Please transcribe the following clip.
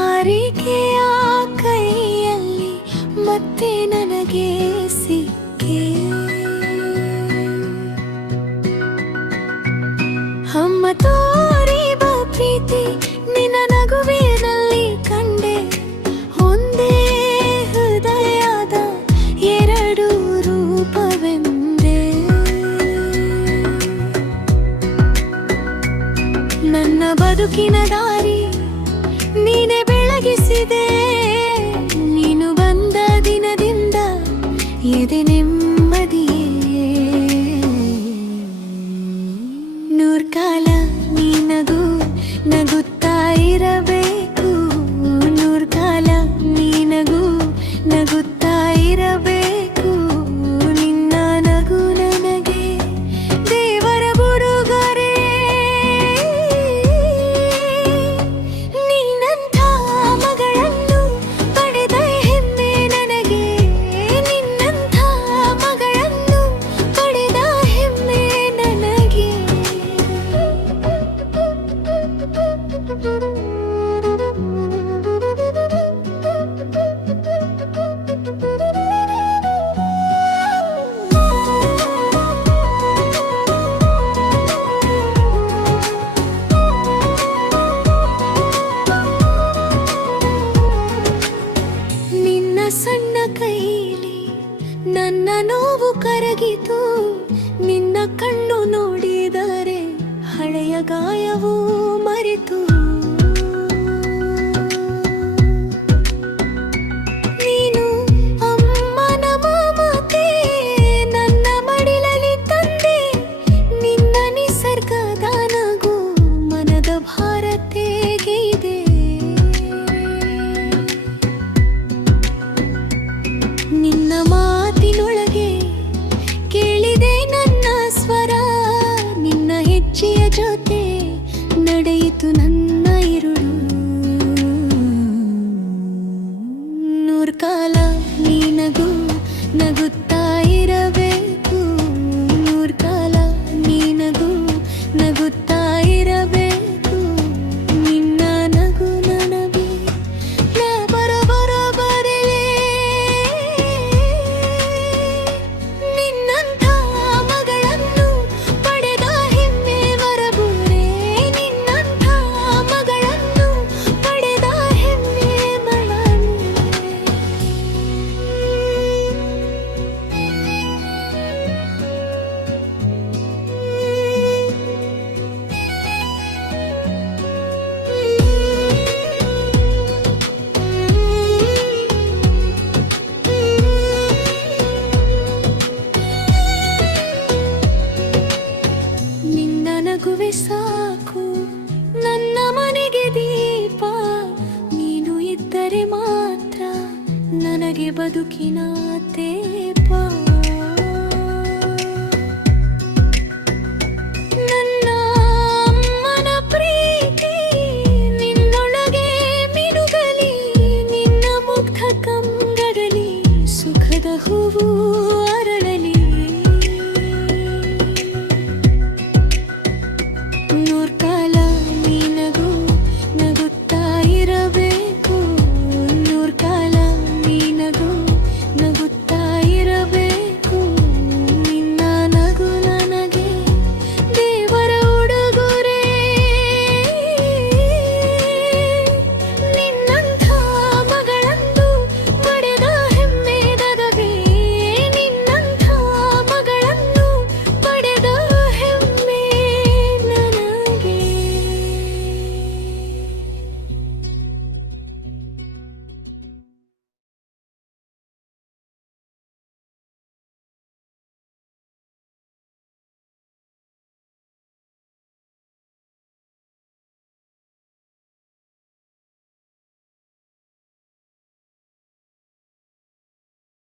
ಆರಿಕೆಯ ಕೈಯಲ್ಲಿ ಮತ್ತೆ ನನಗೆ ಸಿಕ್ಕಿ ಅಮ್ಮ ತೋರಿದ ಪ್ರೀತಿ ನಿನ್ನ ನಗುವಿನಲ್ಲಿ ಕಂಡೆ. ಒಂದೇ ಹೃದಯದ ಎರಡು ರೂಪವೆಂದೇ. ನನ್ನ ಬದುಕಿನ ದಾರಿ ನೀನೆ ಬೆಳಗಿಸಿದೆ. ನೀನು ಬಂದ ದಿನದಿಂದ ಎದೆ ನೆಮ್ಮದಿಯೇ. ನೂರ್ಕಾಲ ನೀ ನಗು ನಗುತ್ತಾ ಇರಬೇಕು. ನೂರ್ಕಾಲ ನೀ ನಗು ನಗುತ್ತಾ ಇರಬೇಕು. ನಿನ್ನ ನಗು ನನಗೆ ದೇವರ ಬುಡುಗರೆ. ನಿನ್ನಂಥ ಮಗಳನ್ನು ಪಡೆದ ಹೆಮ್ಮೆ ನನಗೆ. ನಿನ್ನಂಥ ಮಗಳನ್ನು ಪಡೆದ ಹೆಮ್ಮೆ ನನಗೆ. ನಿನ್ನ ಸಣ್ಣ ಕೈಲಿ ನನ್ನ ನೋವು ಕರಗಿತು. ನಿನ್ನ ಕಣ್ಣು ನೋಡಿದರೆ ಹಳೆಯ ಗಾಯವು ಮರೆತು. ನೀನು ಅಮ್ಮನ ಮಮತೆ ನನ್ನ ಮಡಿಲಲ್ಲಿ ತಂದೆ. ನಿನ್ನ ನಿಸರ್ಗದ ನಗು ಮನದ ಭಾರ ತೆಗೆಯಿದೆ. ನಿನ್ನ ಮಾತಿನೊಳಗೆ ಕೇಳಿದೆ ನನ್ನ ಸ್ವರ. ನಿನ್ನ ಹೆಜ್ಜೆಯ ಜೊತೆ ನಡೆಯಿತು ನನ್ನ ಇರುಳು. ನೂರ್ಕಾಲ ನೀ ನಗು ನಗುತ್ತಾ ಇರಬೇಕು. ನೂರ್ಕಾಲ ನೀ ನಗು ನಗುತ್ತಾ ಇರಬೇಕು. ನಿನ್ನ ನಗು ನನಗೆ ಬರಬರಬರಲೇ. ನಿನ್ನಂಥ ಮಗಳನ್ನು ಪಡೆದ ಹೆಮ್ಮೆ ಮರಬೂರೆ. ನಿನ್ನಂಥ ಮಗಳನ್ನು ಪಡೆದ ಹೆಮ್ಮೆ ಮರಬೂರೆ. ನಿನ್ನ ನಗುವೆ ಸಾಕು ನನ್ನ ಮನೆಗೆ ದೀಪ. ನೀನು ಇದ್ದರೆ ಮಾತ್ರ ನನಗೆ ಬದುಕಿನ ತೇಜ.